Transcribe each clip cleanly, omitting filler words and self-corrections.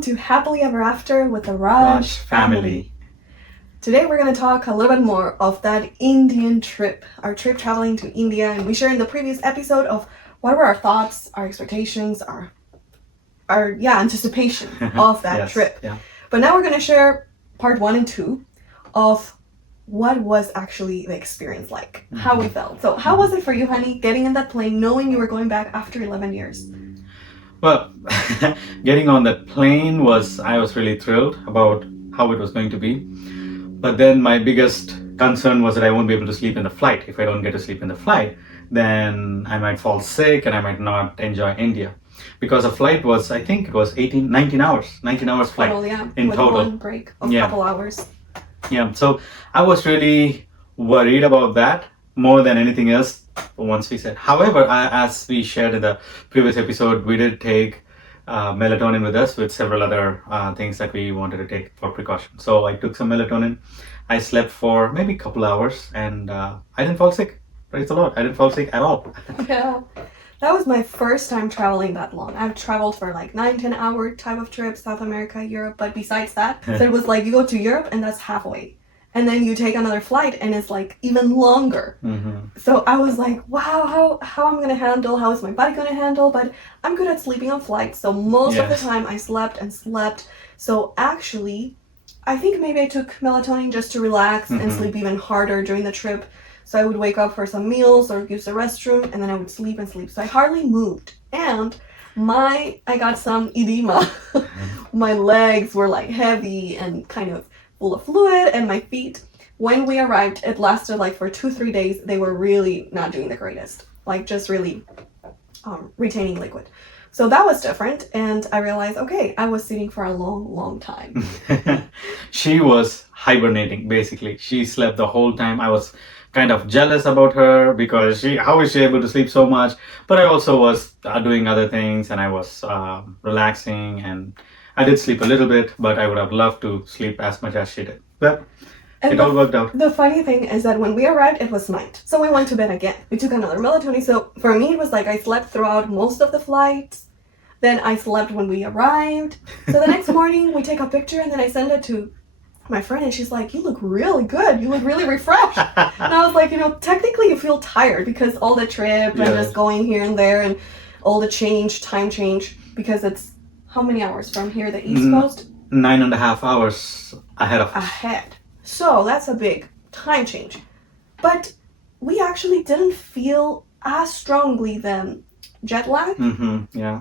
welcome to Happily Ever After with the Raj family. Today we're going to talk a little bit more of that Indian trip, our trip traveling to India, and we shared in the previous episode of what were our thoughts, our expectations, our anticipation of that trip. Yeah. But now we're going to share part 1 and 2 of what was actually the experience like, how we felt. So how was it for you, honey, getting in that plane, knowing you were going back after 11 years? Well, getting on that plane I was really thrilled about how it was going to be. But then my biggest concern was that I won't be able to sleep in the flight. If I don't get to sleep in the flight, then I might fall sick and I might not enjoy India. Because the flight was, I think it was 19 hours flight in with total. One break of a couple hours. Yeah, so I was really worried about that more than anything else once we said. However, as we shared in the previous episode, we did take melatonin with us with several other things that we wanted to take for precaution. So I took some melatonin. I slept for maybe a couple hours and I didn't fall sick. Praise the Lord. I didn't fall sick at all. Yeah. That was my first time traveling that long. I've traveled for like 9-10 hour type of trips, South America, Europe, but besides that, so it was like you go to Europe and that's halfway. And then you take another flight and it's like even longer. So I was like, wow, how I'm gonna handle, how is my body gonna handle? But I'm good at sleeping on flights, so most of the time I slept. So actually, I think maybe I took melatonin just to relax and sleep even harder during the trip. So I would wake up for some meals or use the restroom and then I would sleep. So I hardly moved. And I got some edema. My legs were like heavy and kind of full of fluid, and my feet, when we arrived, it lasted like for 2-3 days. They were really not doing the greatest, like just really retaining liquid. So that was different, and I realized, okay, I was sitting for a long time. She was hibernating, basically. She slept the whole time. I was kind of jealous about her because how is she able to sleep so much? But I also was doing other things, and I was relaxing, and I did sleep a little bit, but I would have loved to sleep as much as she did. But it all worked out. The funny thing is that when we arrived, it was night. So we went to bed again. We took another melatonin. So for me, it was like I slept throughout most of the flight. Then I slept when we arrived. So the next morning, we take a picture, and then I send it to my friend, and she's like, you look really good. You look really refreshed. And I was like, technically you feel tired because all the trip and just going here and there and all the time change, because it's how many hours from here, the East Coast? 9.5 hours ahead of us. So that's a big time change. But we actually didn't feel as strongly the jet lag.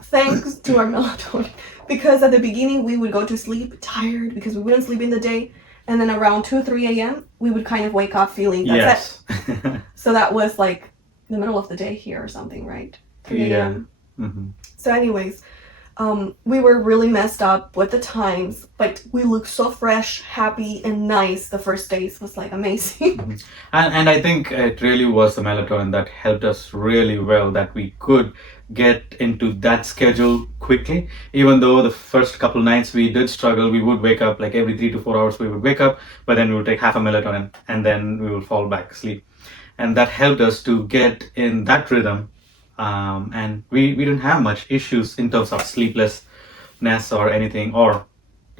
Thanks to our melatonin. Because at the beginning we would go to sleep tired because we wouldn't sleep in the day. And then around 2-3 a.m. we would kind of wake up feeling that's it. So that was like the middle of the day here or something, right? 3 a.m. So anyways, we were really messed up with the times, but we looked so fresh, happy, and nice. The first days was like amazing. And I think it really was the melatonin that helped us really well, that we could get into that schedule quickly. Even though the first couple nights we did struggle, we would wake up like every 3 to 4 hours we would wake up, but then we would take half a melatonin and then we would fall back asleep. And that helped us to get in that rhythm. And we didn't have much issues in terms of sleeplessness or anything, or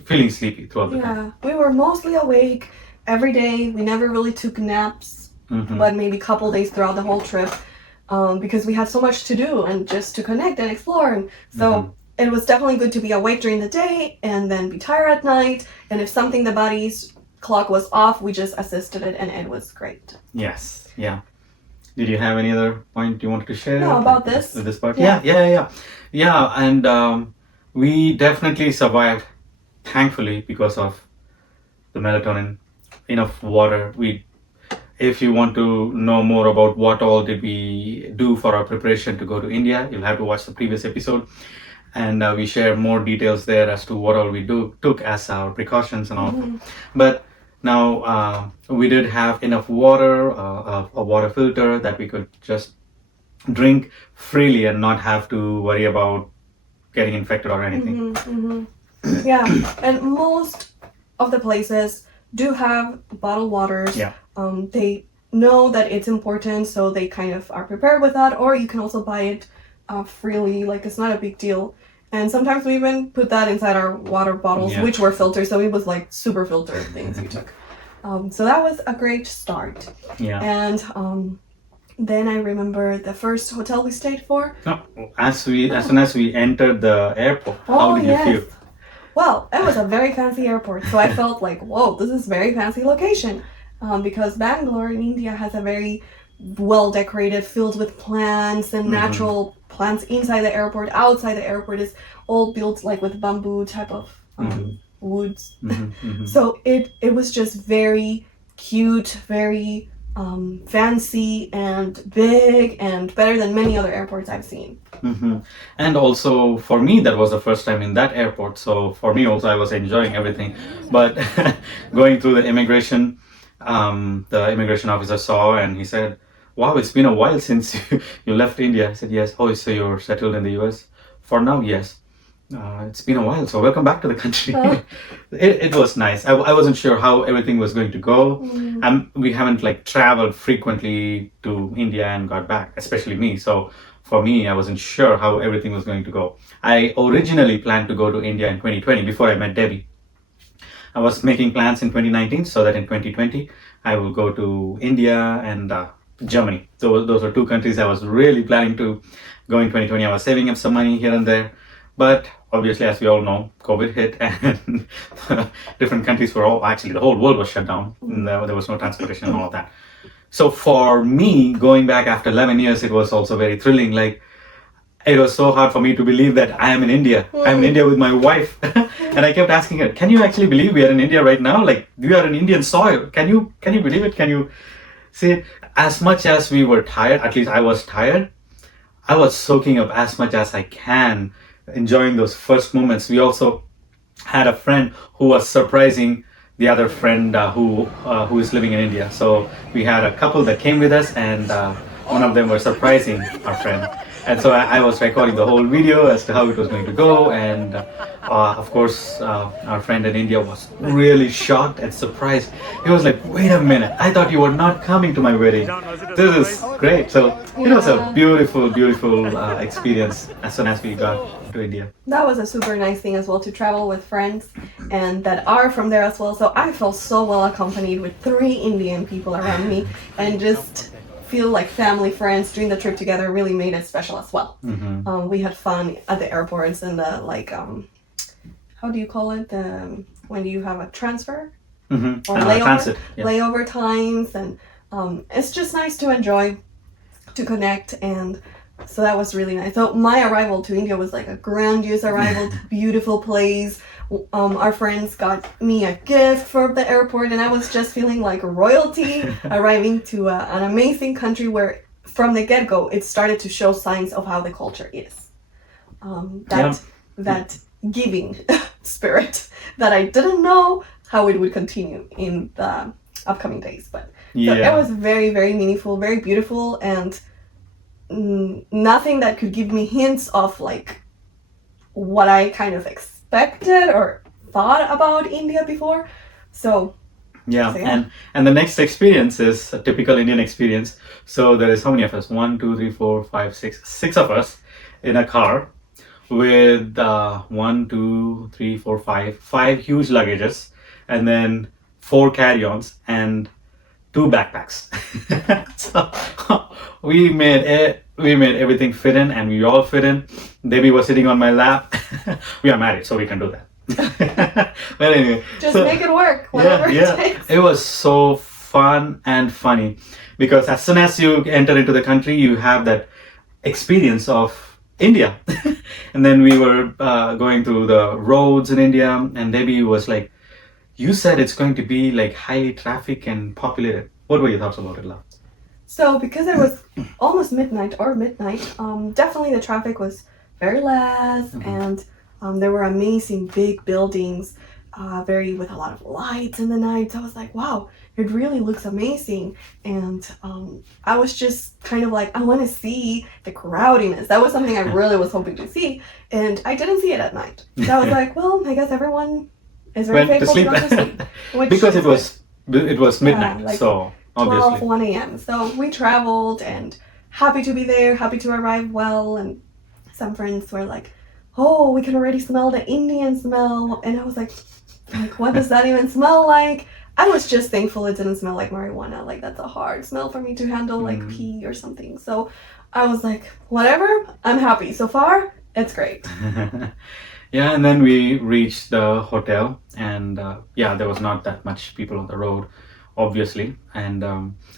feeling sleepy throughout the time. We were mostly awake every day. We never really took naps, but maybe a couple days throughout the whole trip, because we had so much to do and just to connect and explore. And so it was definitely good to be awake during the day and then be tired at night. And if something, the body's clock was off, we just assisted it, and it was great. Yes, yeah. Did you have any other point you wanted to share? No, about this? This part? Yeah, and we definitely survived, thankfully, because of the melatonin, enough water. If you want to know more about what all did we do for our preparation to go to India, you'll have to watch the previous episode. And we share more details there as to what all we took as our precautions and all. But now, we did have enough water, a water filter that we could just drink freely and not have to worry about getting infected or anything. Yeah, and most of the places do have bottled waters. They know that it's important, so they kind of are prepared with that, or you can also buy it freely, like it's not a big deal. And sometimes we even put that inside our water bottles, Yeah. which were filtered. So it was like super filtered things we took. So that was a great start. Yeah. And then I remember the first hotel we stayed for. No, as soon as we entered the airport, how did you feel? Well, it was a very fancy airport, so I felt like, whoa, this is a very fancy location. Because Bangalore in India has a very well decorated, filled with plants and natural plants inside the airport. Outside the airport is all built like with bamboo type of woods. So it was just very cute, very fancy and big and better than many other airports I've seen. And also for me, that was the first time in that airport. So for me also, I was enjoying everything. But going through the immigration officer saw and he said, "Wow, it's been a while since you left India." I said, "Yes." "Oh, so you're settled in the US?" "For now, yes." It's been a while, so welcome back to the country. It was nice. I wasn't sure how everything was going to go. We haven't like traveled frequently to India and got back, especially me. So for me, I wasn't sure how everything was going to go. I originally planned to go to India in 2020 before I met Debbie. I was making plans in 2019 so that in 2020 I will go to India and Germany. Those are two countries I was really planning to go in 2020. I was saving up some money here and there. But obviously, as we all know, COVID hit and different countries were actually the whole world was shut down. There was no transportation and all of that. So for me, going back after 11 years, it was also very thrilling. Like, it was so hard for me to believe that I am in India. I'm in India with my wife. And I kept asking her, "Can you actually believe we are in India right now? Like, we are in Indian soil. Can you believe it? Can you see it?" As much as we were tired, at least I was tired, I was soaking up as much as I can, enjoying those first moments. We also had a friend who was surprising the other friend who is living in India. So we had a couple that came with us, and one of them was surprising our friend. And so I was recording the whole video as to how it was going to go. And of course, our friend in India was really shocked and surprised. He was like, "Wait a minute, I thought you were not coming to my wedding. This is great." So it was a beautiful, beautiful experience as soon as we got to India. That was a super nice thing as well, to travel with friends and that are from there as well. So I felt so well accompanied with 3 Indian people around me, and just feel like family, friends doing the trip together really made it special as well. We had fun at the airports and the how do you call it? When you have a transfer or layover, transit, layover times, and it's just nice to enjoy, to connect, and so that was really nice. So my arrival to India was like a grandiose arrival, beautiful place. Our friends got me a gift from the airport, and I was just feeling like royalty arriving to an amazing country where from the get-go it started to show signs of how the culture is. That giving spirit that I didn't know how it would continue in the upcoming days. But so it was very, very meaningful, very beautiful, and nothing that could give me hints of like what I kind of expected or thought about India before. So and the next experience is a typical Indian experience. So there is how many of us? 1, 2, 3, 4, 5, 6 of us in a car with 1, 2, 3, 4, 5 huge luggages, and then 4 carry-ons and 2 backpacks. So we made everything fit in, and we all fit in. Debbie was sitting on my lap. We are married, so we can do that. But anyway, just make it work, whatever it takes. It was so fun and funny, because as soon as you enter into the country, you have that experience of India. And then we were going through the roads in India, and Debbie was like, "You said it's going to be like highly traffic and populated." What were your thoughts about it, love? So because it was almost midnight, definitely the traffic was very less, and there were amazing big buildings, with a lot of lights in the night. So I was like, wow, it really looks amazing. And I was just kind of like, I want to see the crowdiness. That was something I really was hoping to see, and I didn't see it at night. So I was like, well, I guess everyone is very faithful to go to sleep. Because it was midnight, so obviously 12, 1 a.m. So we traveled, and happy to be there, happy to arrive well. And some friends were like, oh, we can already smell the Indian smell. And I was like, what does that even smell like? I was just thankful it didn't smell like marijuana. Like, that's a hard smell for me to handle, like pee or something. So I was like, whatever, I'm happy. So far, it's great. Yeah, and then we reached the hotel, and yeah, there was not that much people on the road, obviously. And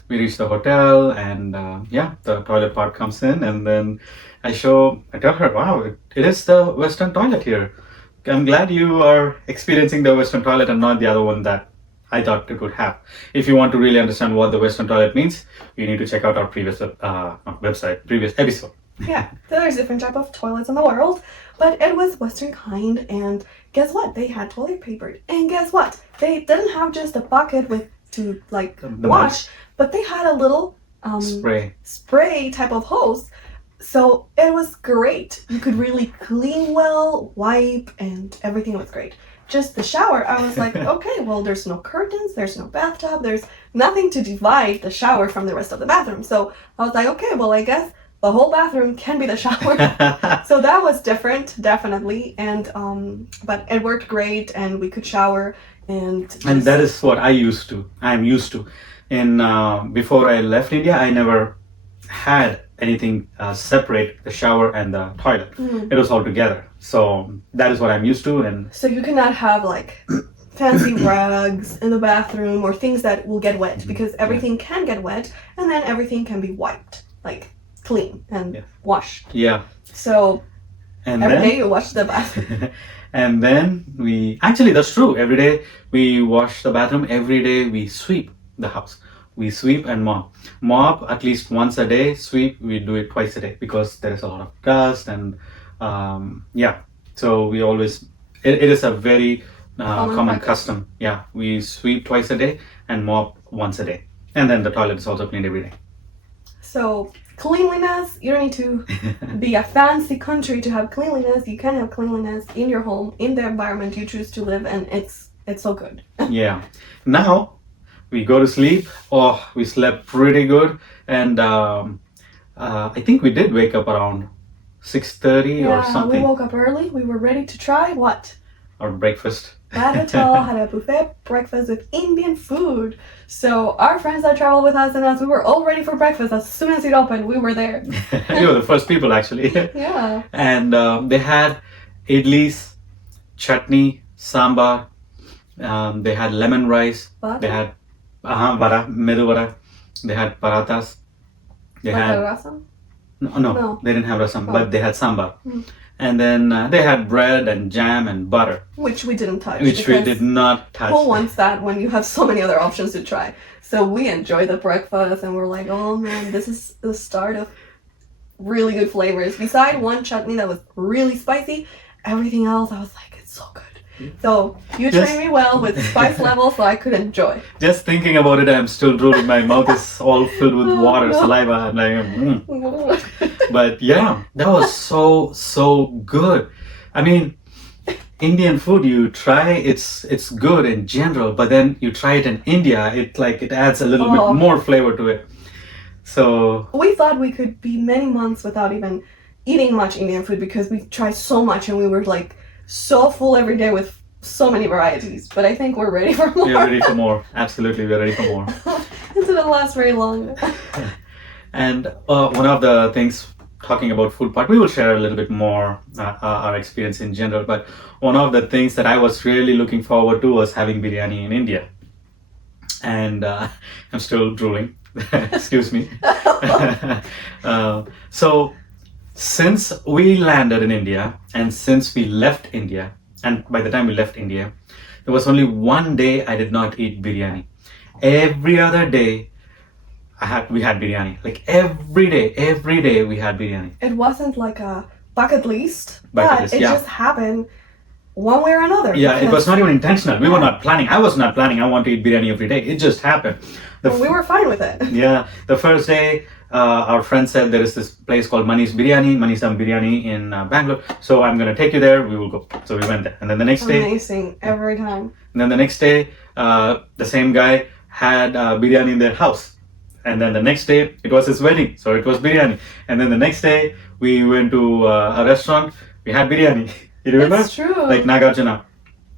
we reached the hotel, and yeah, the toilet part comes in, and then I tell her, wow, it is the Western toilet here. I'm glad you are experiencing the Western toilet and not the other one that I thought it would have. If you want to really understand what the Western toilet means, you need to check out our previous previous episode. Yeah, there's different type of toilets in the world, but it was Western kind, and guess what? They had toilet paper, and guess what? They didn't have just a bucket with to like The wash, but they had a little spray type of hose. So it was great. You could really clean well, wipe, and everything was great. Just the shower, I was like, okay, well, there's no curtains, there's no bathtub, there's nothing to divide the shower from the rest of the bathroom. So I was like, okay, well, I guess the whole bathroom can be the shower. So that was different, definitely. And but it worked great, and we could shower and that is what I am used to. In before I left India, I never had anything separate the shower and the toilet. It was all together. So that is what I'm used to. And so you cannot have like fancy rugs in the bathroom or things that will get wet, because everything can get wet, and then everything can be wiped, like clean and washed. Yeah. So and every then, day you wash the bathroom. And then that's true. Every day we wash the bathroom. Every day we sweep the house. We sweep and mop. Mop at least once a day. Sweep, we do it twice a day because there is a lot of dust and yeah. So we always, it is a very common custom. Yeah, we sweep twice a day and mop once a day. And then the toilet is also cleaned every day. So cleanliness, you don't need to be a fancy country to have cleanliness. You can have cleanliness in your home, in the environment you choose to live, and it's so good. Yeah. Now we go to sleep. Oh, we slept pretty good, and I think we did wake up around 6:30 or something. We woke up early. We were ready to try what? Our breakfast. That hotel had a buffet breakfast with Indian food. So our friends that traveled with us and us, we were all ready for breakfast. As soon as it opened, we were there. We were the first people, actually. Yeah. And they had idlis, chutney, sambar. They had lemon rice. Vada? They had vada, medu vada. They had parathas. They Like had a rasam? no, they didn't have rasam, Oh. but they had sambar. And then they had bread and jam and butter, Which we didn't touch. which we because did not touch. Who wants that when you have so many other options to try? So we enjoyed the breakfast, and we're like, oh man, this is the start of really good flavors. Beside one chutney that was really spicy, everything else I was like, it's so good. So you trained me well with spice level, so I could enjoy. Just thinking about it, I'm still drooling. My mouth is all filled with water, no. saliva, and But yeah, that was so good. I mean, Indian food you try, it's good in general, but then you try it in India, it adds a little bit more flavor to it. So we thought we could be many months without even eating much Indian food because we tried so much and we were like so full every day with so many varieties. But I think we're ready for more. we are ready for more. Absolutely, we're ready for more. It didn't last very long. And one of the things, talking about food part, we will share a little bit more our experience in general, but one of the things that I was really looking forward to was having biryani in India. And I'm still drooling. Excuse me. So since we landed in India and since we left India, and by the time we left India, there was only one day I did not eat biryani. Every other day we had biryani. Like every day we had biryani. It wasn't like a bucket list, Bucket but list, it yeah. just happened one way or another. Yeah, it because was not even intentional. We were not planning. I was not planning. I want to eat biryani every day. It just happened. we were fine with it. Yeah, the first day, our friend said there is this place called Mani's Dum Biryani in Bangalore. So I'm gonna take you there. We will go. So we went there, and then the next day, Amazing every time. and then the next day, the same guy had biryani in their house. And then the next day, it was his wedding, so it was biryani. And then the next day, we went to a restaurant we had biryani. You remember? It's true. Like Nagarjuna.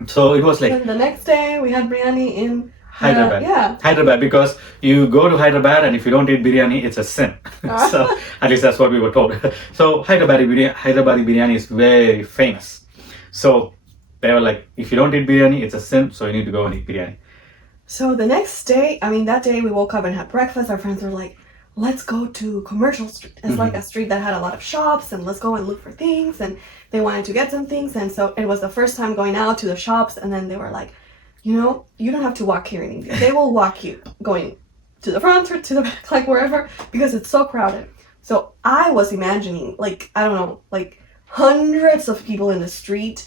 So it was like And the next day we had biryani in Hyderabad. Yeah. Hyderabad, because you go to Hyderabad and if you don't eat biryani, it's a sin. So at least that's what we were told. So Hyderabadi biryani is very famous. So they were like, if you don't eat biryani, it's a sin. So you need to go and eat biryani. So the next day, I mean, that day we woke up and had breakfast. Our friends were like, let's go to Commercial Street. It's like a street that had a lot of shops, and let's go and look for things. And they wanted to get some things. And so it was the first time going out to the shops. And then they were like, you know, you don't have to walk here in India. They will walk you going to the front or to the back, like wherever, because it's so crowded. So I was imagining, like, I don't know, like hundreds of people in the street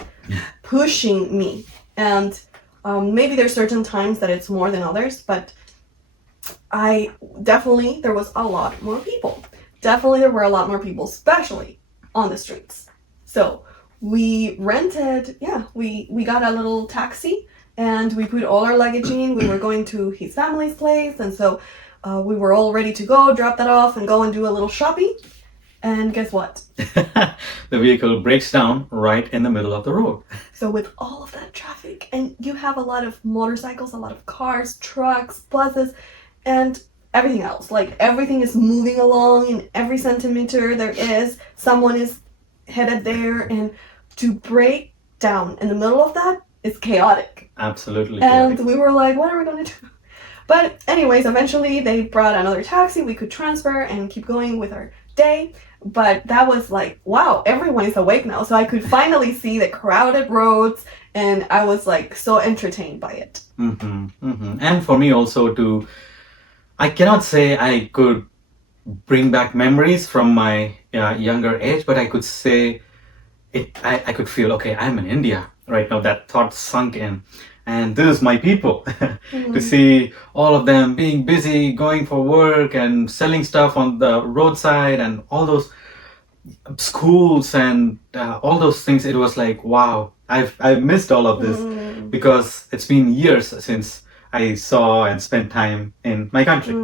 pushing me. And maybe there's certain times that it's more than others, but there was a lot more people. Definitely there were a lot more people, especially on the streets. So we rented, we got a little taxi and we put all our luggage in. We were going to his family's place, and so we were all ready to go, drop that off and go and do a little shopping. And guess what? The vehicle breaks down right in the middle of the road. So with all of that traffic, and you have a lot of motorcycles, a lot of cars, trucks, buses, and everything else. Like everything is moving along in every centimeter there is. Someone is headed there, and to break down in the middle of that is chaotic. Absolutely. And we were like, what are we going to do? But anyways, eventually they brought another taxi. We could transfer and keep going with our day. But that was like, wow, everyone is awake now. So I could finally see the crowded roads, and I was like so entertained by it. And for me also I cannot say I could bring back memories from my younger age, but I could say I could feel, okay, I'm in India right now. That thought sunk in. And this is my people. To see all of them being busy, going for work and selling stuff on the roadside and all those schools and all those things. It was like, wow, I've missed all of this because it's been years since I saw and spent time in my country.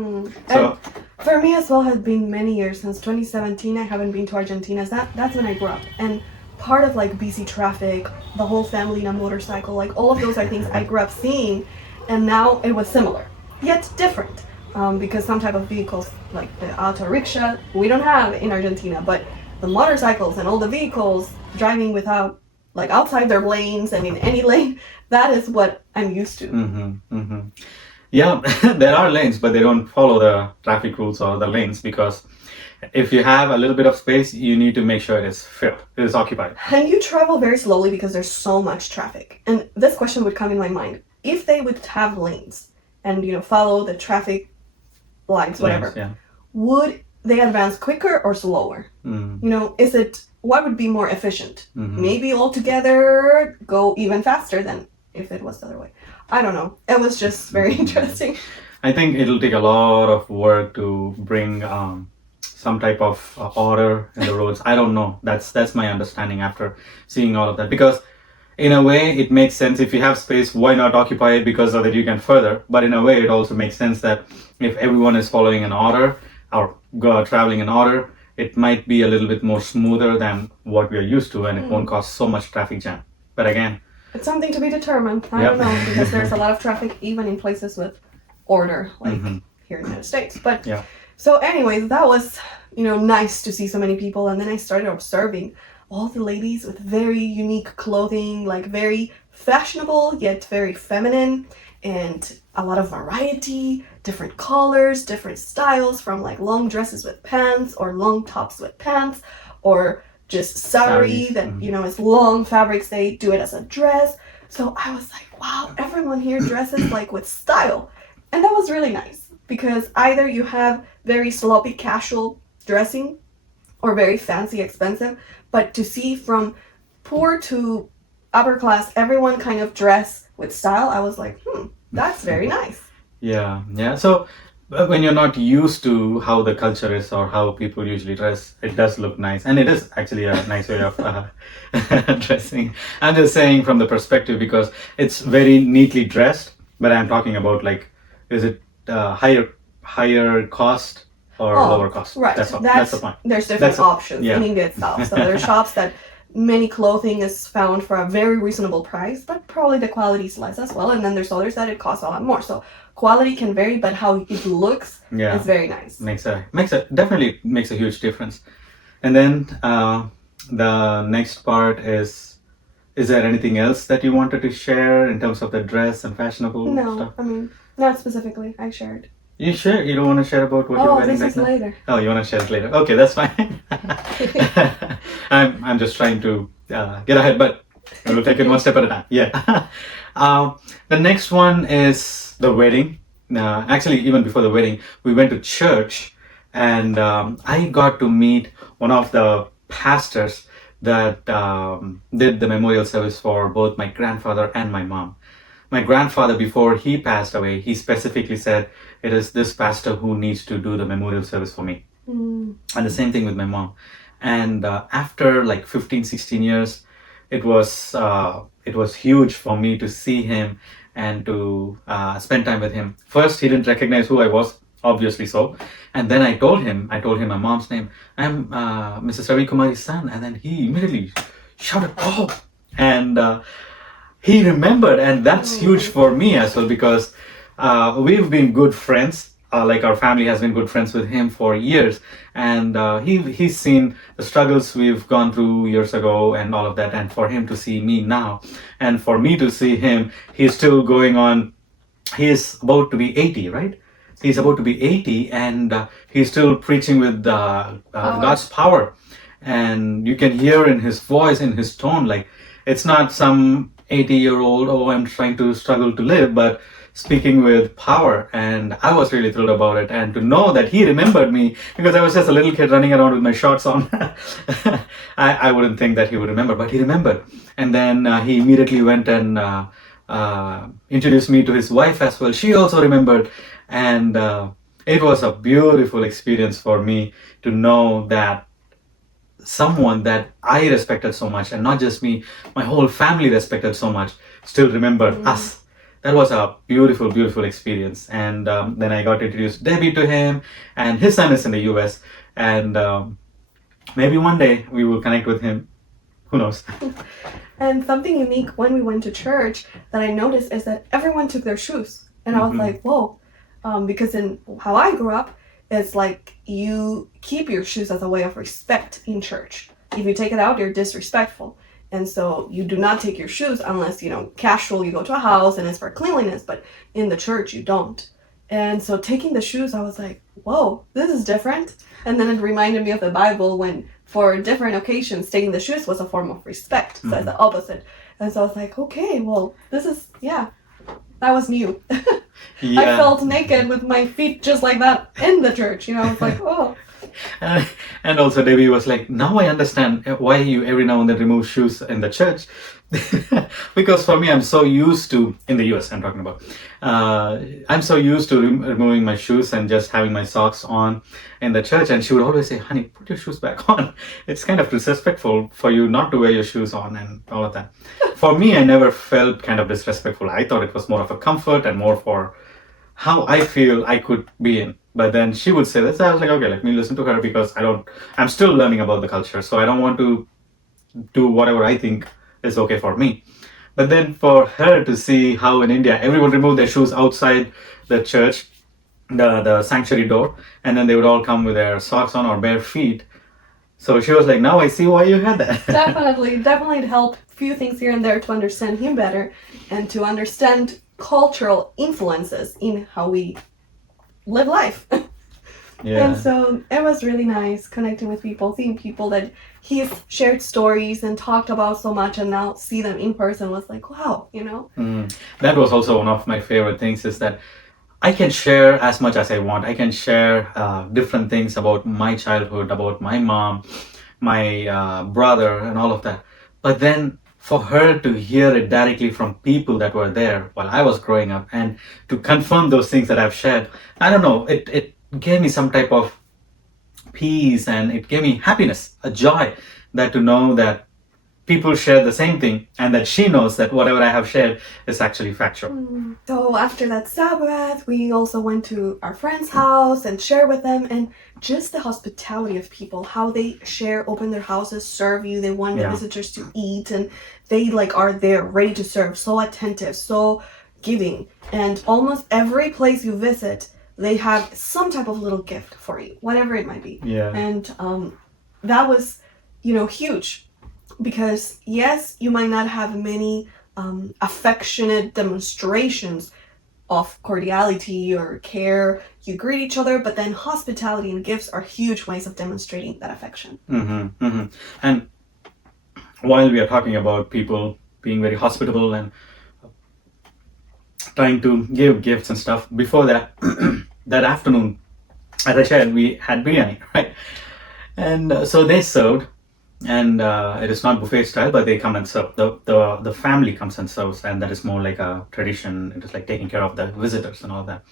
So and for me as well, has been many years. Since 2017 I haven't been to Argentina. That's when I grew up, and part of like busy traffic, the whole family in a motorcycle, like all of those are things I grew up seeing, and now it was similar yet different, because some type of vehicles like the auto rickshaw we don't have in Argentina, but the motorcycles and all the vehicles driving without, like, outside their lanes and in any lane, that is what I'm used to. Yeah, there are lanes, but they don't follow the traffic rules or the lanes, because if you have a little bit of space, you need to make sure it is filled, it is occupied. And you travel very slowly because there's so much traffic. And this question would come in my mind. If they would have lanes and, you know, follow the traffic lights, whatever, would they advance quicker or slower? You know, what would be more efficient? Maybe altogether go even faster than if it was the other way. I don't know. It was just very interesting. I think it'll take a lot of work to bring some type of order in the roads. I don't know. That's my understanding after seeing all of that. Because in a way, it makes sense. If you have space, why not occupy it, because so that you can further. But in a way, it also makes sense that if everyone is following an order or traveling in order, it might be a little bit more smoother than what we are used to, and it won't cause so much traffic jam. But again, it's something to be determined. I don't know, because there's a lot of traffic even in places with order, like here in the United States. But so anyways, that was, you know, nice to see so many people. And then I started observing all the ladies with very unique clothing, like very fashionable yet very feminine, and a lot of variety, different colors, different styles, from like long dresses with pants or long tops with pants, or just sari that, you know, is long fabrics. They do it as a dress. So I was like, wow, everyone here dresses like with style. And that was really nice, because either you have very sloppy casual dressing or very fancy expensive, but to see from poor to upper class, everyone kind of dress with style, I was like, that's very nice. Yeah. So when you're not used to how the culture is or how people usually dress, it does look nice. And it is actually a nice way of dressing. I'm just saying from the perspective, because it's very neatly dressed, but I'm talking about, like, is it higher cost or lower cost? Right. That's the point. There's different options in India itself. So there are shops that many clothing is found for a very reasonable price, but probably the quality is less as well. And then there's others that it costs a lot more. So quality can vary, but how it looks is very nice. Definitely makes a huge difference. And then the next part is there anything else that you wanted to share in terms of the dress and fashionable stuff? I mean, not specifically. I shared. You sure? You don't want to share about what you're wearing this is later. Oh, you want to share it later? Okay, that's fine. I'm just trying to get ahead, but we'll take it one step at a time. Yeah. The next one is the wedding. Actually, even before the wedding, we went to church, and I got to meet one of the pastors that did the memorial service for both my grandfather and my mom. My grandfather, before he passed away, he specifically said, it is this pastor who needs to do the memorial service for me. And the same thing with my mom. And after like 15, 16 years, it was huge for me to see him and to spend time with him. First, he didn't recognize who I was, obviously so. And then I told him my mom's name. I'm Mrs. Ravi Kumari's son. And then he immediately shouted, "Oh!" And he remembered, and that's huge for me as well, because we've been good friends. Like our family has been good friends with him for years, and he's seen the struggles we've gone through years ago and all of that. And for him to see me now, and for me to see him, he's still going on. He is about to be 80, right? He's about to be 80, and he's still preaching with God's power. And you can hear in his voice, in his tone, like it's not some 80-year-old, oh, I'm trying to struggle to live, but speaking with power. And I was really thrilled about it. And to know that he remembered me, because I was just a little kid running around with my shorts on, I wouldn't think that he would remember, but he remembered. And then he immediately went and introduced me to his wife as well. She also remembered. And it was a beautiful experience for me to know that someone that I respected so much, and not just me, my whole family respected so much, still remembered us. That was a beautiful, beautiful experience. And then I got to introduce Debbie to him, and his son is in the US. And maybe one day we will connect with him. Who knows? And something unique when we went to church that I noticed is that everyone took their shoes. And I was like, whoa. Because in how I grew up, it's like you keep your shoes as a way of respect in church. If you take it out, you're disrespectful. And so you do not take your shoes unless, casual, you go to a house and it's for cleanliness, but in the church you don't. And so taking the shoes, I was like, whoa, this is different. And then it reminded me of the Bible when for different occasions, taking the shoes was a form of respect. So it's the opposite. And so I was like, okay, well, this is, that was new. I felt naked with my feet just like that in the church. It's like, oh. And also Debbie was like, now I understand why you every now and then remove shoes in the church. Because for me, I'm so used to, in the US I'm talking about, I'm so used to removing my shoes and just having my socks on in the church. And she would always say, honey, put your shoes back on. It's kind of disrespectful for you not to wear your shoes on and all of that. For me, I never felt kind of disrespectful. I thought it was more of a comfort and more for how I feel I could be in. But then she would say this. I was like, okay, let me listen to her, because I'm still learning about the culture. So I don't want to do whatever I think is okay for me. But then for her to see how in India, everyone removed their shoes outside the church, the sanctuary door, and then they would all come with their socks on or bare feet. So she was like, now I see why you had that. Definitely it helped a few things here and there to understand him better and to understand cultural influences in how we live life. And so it was really nice connecting with people, seeing people that he's shared stories and talked about so much, and now see them in person was like, wow, That was also one of my favorite things, is that I can share as much as I want. I can share different things about my childhood, about my mom, my brother, and all of that. But then for her to hear it directly from people that were there while I was growing up, and to confirm those things that I've shared, I don't know, it gave me some type of peace, and it gave me happiness, a joy, that to know that people share the same thing, and that she knows that whatever I have shared is actually factual. So after that Sabbath, we also went to our friend's house and shared with them, and just the hospitality of people, how they open their houses, serve you, they want the Yeah. visitors to eat, and they like are there ready to serve, so attentive, so giving. And almost every place you visit, they have some type of little gift for you, whatever it might be. Yeah. And that was, huge, because yes, you might not have many affectionate demonstrations of cordiality or care. You greet each other, but then hospitality and gifts are huge ways of demonstrating that affection. And while we are talking about people being very hospitable and trying to give gifts and stuff, before that, that afternoon, as I said, we had biryani, right? And so they served, and it is not buffet style, but they come and serve. The family comes and serves, and that is more like a tradition. It is like taking care of the visitors and all that.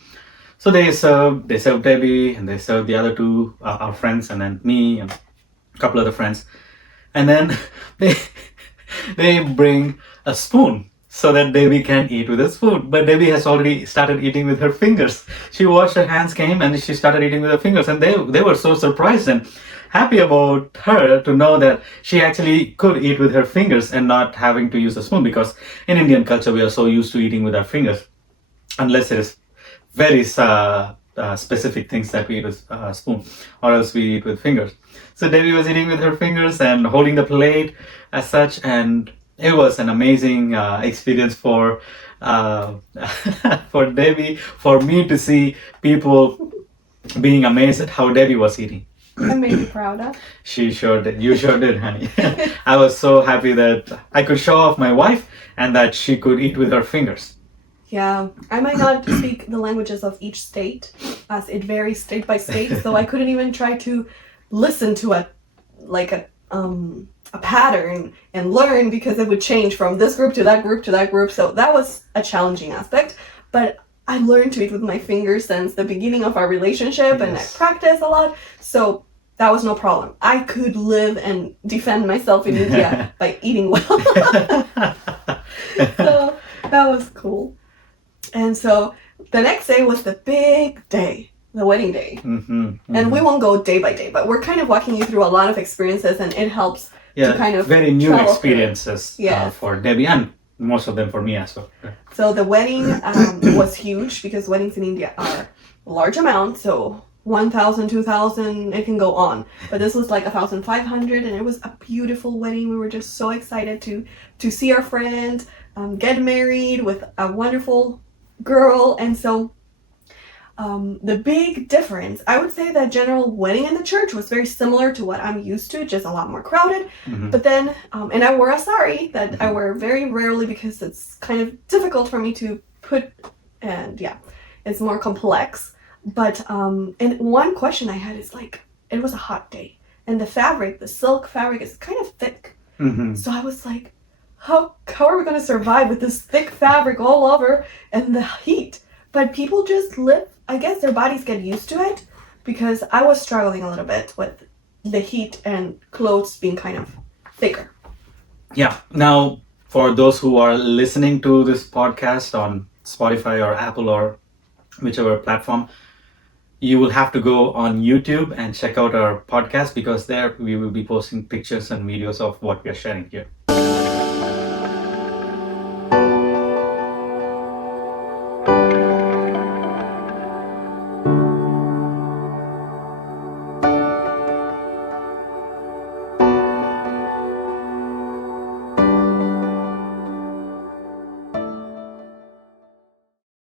So they served Debbie, and they served the other two, our friends, and then me and a couple other friends. And then they bring a spoon so that Debbie can eat with a spoon. But Debbie has already started eating with her fingers. She washed her hands, came, and she started eating with her fingers. And they were so surprised and happy about her to know that she actually could eat with her fingers and not having to use a spoon, because in Indian culture we are so used to eating with our fingers, unless it is very specific things that we eat with a spoon, or else we eat with fingers. So Debbie was eating with her fingers and holding the plate as such, and it was an amazing experience for for Debbie, for me to see people being amazed at how Debbie was eating. I made you proud of. She sure did. You sure did, honey. I was so happy that I could show off my wife and that she could eat with her fingers. Yeah, I might not speak the languages of each state, as it varies state by state, so I couldn't even try to listen to a pattern and learn, because it would change from this group to that group to that group. So that was a challenging aspect, but I learned to eat with my fingers since the beginning of our relationship, and I practiced a lot, so that was no problem. I could live and defend myself in India by eating well. So that was cool. And so the next day was the big day, the wedding day. And we won't go day by day, but we're kind of walking you through a lot of experiences, and it helps to kind of very new travel experiences for Debbie, and most of them for me as well. So the wedding was huge, because weddings in India are large amounts, so 1,000, 2,000, it can go on. But this was like 1,500, and it was a beautiful wedding. We were just so excited to see our friend get married with a wonderful girl. And so the big difference, I would say that general wedding in the church was very similar to what I'm used to, just a lot more crowded. But then, and I wore a sari that I wear very rarely, because it's kind of difficult for me to put, and it's more complex. But and one question I had is, like, it was a hot day, and the silk fabric is kind of thick. So I was like, how are we going to survive with this thick fabric all over and the heat? But people just live, I guess their bodies get used to it, because I was struggling a little bit with the heat and clothes being kind of thicker. Yeah. Now, for those who are listening to this podcast on Spotify or Apple or whichever platform, you will have to go on YouTube and check out our podcast, because there we will be posting pictures and videos of what we are sharing here.